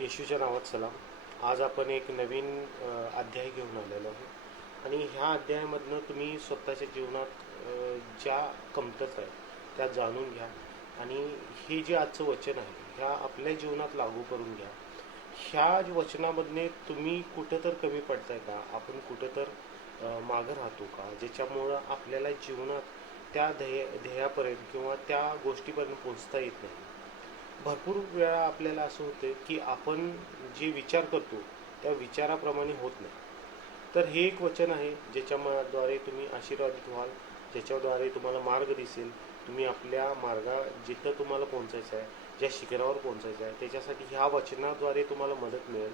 येशूच्या नावात सलाम। आज आपण एक नवीन अध्याय घेऊन आलेलो आहे आणि ह्या अध्यायामधनं तुम्ही स्वतःच्या जीवनात ज्या कमतरता आहेत त्या जाणून घ्या आणि हे जे आजचं वचन आहे ह्या आपल्या जीवनात लागू करून घ्या। ह्या वचनामधने तुम्ही कुठं तर कमी पडताय का, आपण कुठं तर मागं राहतो का, ज्याच्यामुळं आपल्याला जीवनात त्या ध्येयापर्यंत किंवा त्या गोष्टीपर्यंत पोहोचता येत नाही। भरपूर वेळा आपल्याला असं होतं की आपण जे विचार करतो त्या विचाराप्रमाणे होत नाही। तर हे एक वचन आहे ज्याच्याद्वारे तुम्ही आशीर्वादित व्हाल, ज्याच्याद्वारे तुम्हाला मार्ग दिसेल, तुम्ही आपल्या जिथं तुम्हाला पोहोचायचं आहे, ज्या शिखरावर पोहोचायचं आहे त्याच्यासाठी ह्या वचनाद्वारे तुम्हाला मदत मिळेल।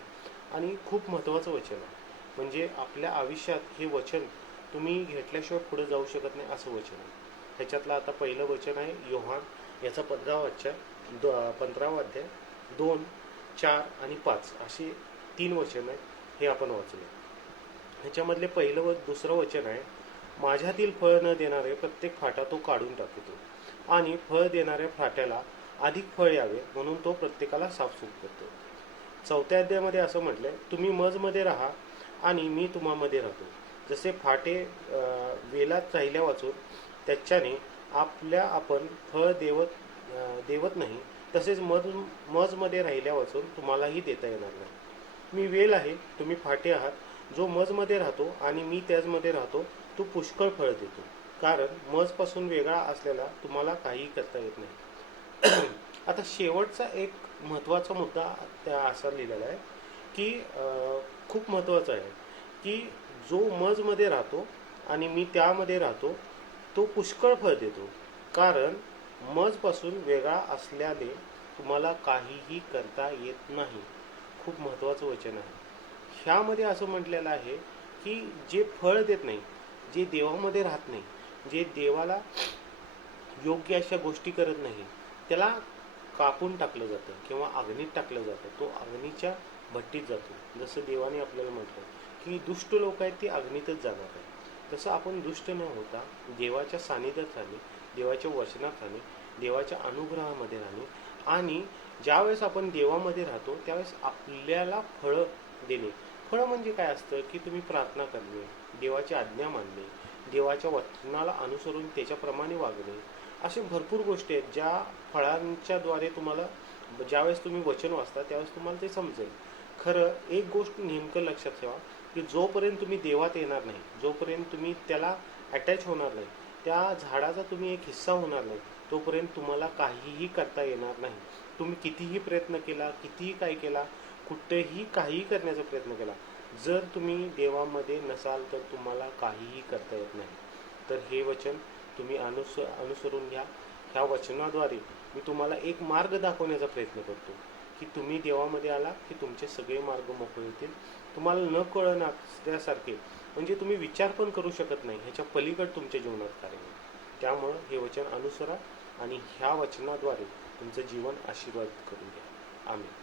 आणि खूप महत्त्वाचं वचन आहे, म्हणजे आपल्या आयुष्यात हे वचन तुम्ही घेतल्याशिवाय पुढे जाऊ शकत नाही असं वचन आहे। ह्याच्यातलं आता पहिलं वचन आहे योहान याचा 15वा अध्याय 2, 4 आणि 5 असे 3 वचन आहेत, हे आपण वाचले। ह्याच्यामधले पहिलं व दुसरं वचन आहे, माझ्यातील फळ न देणारे प्रत्येक फाटा तो काढून टाकतो आणि फळ देणाऱ्या फाट्याला अधिक फळ यावे म्हणून तो प्रत्येकाला साफसूफ करतो। चौथ्या अध्यायामध्ये असं म्हटलंय, तुम्ही मजमध्ये राहा आणि मी तुम्हामध्ये राहतो। जसे फाटे वेलात राहिल्या वाचून त्याच्याने आपल्या आपण फळ देवत नाही, तसेच मजमध्ये राहिल्या वाचून तुम्हालाही देता येणार नाही। मी वेल आहे, तुम्ही फाटे आहात। जो मजमध्ये राहतो आणि मी त्याचमध्ये राहतो तो पुष्कळ फळ देतो, कारण मजपासून वेगळा असलेला तुम्हाला काहीही करता येत नाही। आता शेवटचा एक महत्त्वाचा मुद्दा त्या असा लिहिलेला आहे की खूप महत्त्वाचा आहे की जो मजमध्ये राहतो आणि मी त्यामध्ये राहतो तो पुष्कळ फळ देतो, कारण मजपासून वेगळा असल्याने तुम्हाला काहीही करता येत नाही। खूप महत्त्वाचं वचन आहे। ह्यामध्ये असं म्हटलेलं आहे की जे फळ देत नाही, जे देवामध्ये राहत नाही, जे देवाला योग्य अशा गोष्टी करत नाही, त्याला कापून टाकलं जातं किंवा अग्नीत टाकलं जातं, तो अग्नीच्या भट्टीत जातो। जसं देवाने आपल्याला म्हटलं की दुष्ट लोक आहेत ते अग्नीतच जाणार आहे, तसं आपण दुष्ट न होता देवाच्या सानिध्यात राहणे, देवाच्या वचनात राहणे, देवाच्या अनुग्रहामध्ये राहणे आणि ज्यावेळेस आपण देवामध्ये राहतो त्यावेळेस आपल्याला फळं देणे। फळं म्हणजे काय असतं की तुम्ही प्रार्थना करणे, देवाची आज्ञा मानणे, देवाच्या वचनाला अनुसरून त्याच्याप्रमाणे वागणे, असे भरपूर गोष्टी आहेत ज्या फळांच्याद्वारे तुम्हाला ज्यावेळेस तुम्ही वचन वाचता त्यावेळेस तुम्हाला ते समजेल। खरं एक गोष्ट नेमकं लक्षात ठेवा की जोपर्यंत तुम्ही देवात येणार नाही, जोपर्यंत तुम्ही त्याला अटॅच होणार नाही, त्या झाडाचा तुम्ही एक हिस्सा होणार नाही, तोपर्यंत तुम्हाला काहीही करता येणार नाही। तुम्ही कितीही प्रयत्न केला, कितीही काय केला, कुठेही काहीही करण्याचा प्रयत्न केला, जर तुम्ही देवामध्ये नसाल तर तुम्हाला काहीही करता येत नाही। तर हे वचन तुम्ही अनुसरून घ्या। ह्या वचनाद्वारे मी तुम्हाला एक मार्ग दाखवण्याचा प्रयत्न करतो की तुम्ही देवामध्ये आला की तुमचे सगळे मार्ग मोकळे होतील। तुम्हाला न कळण्यासारखे म्हणजे तुम्ही विचार पण करू शकत नाही ह्याच्या पलीकडे तुमच्या जीवनात कार्य होईल। त्यामुळं हे वचन अनुसरा आणि ह्या वचनाद्वारे तुमचं जीवन आशीर्वादित करून घ्या। आमेन।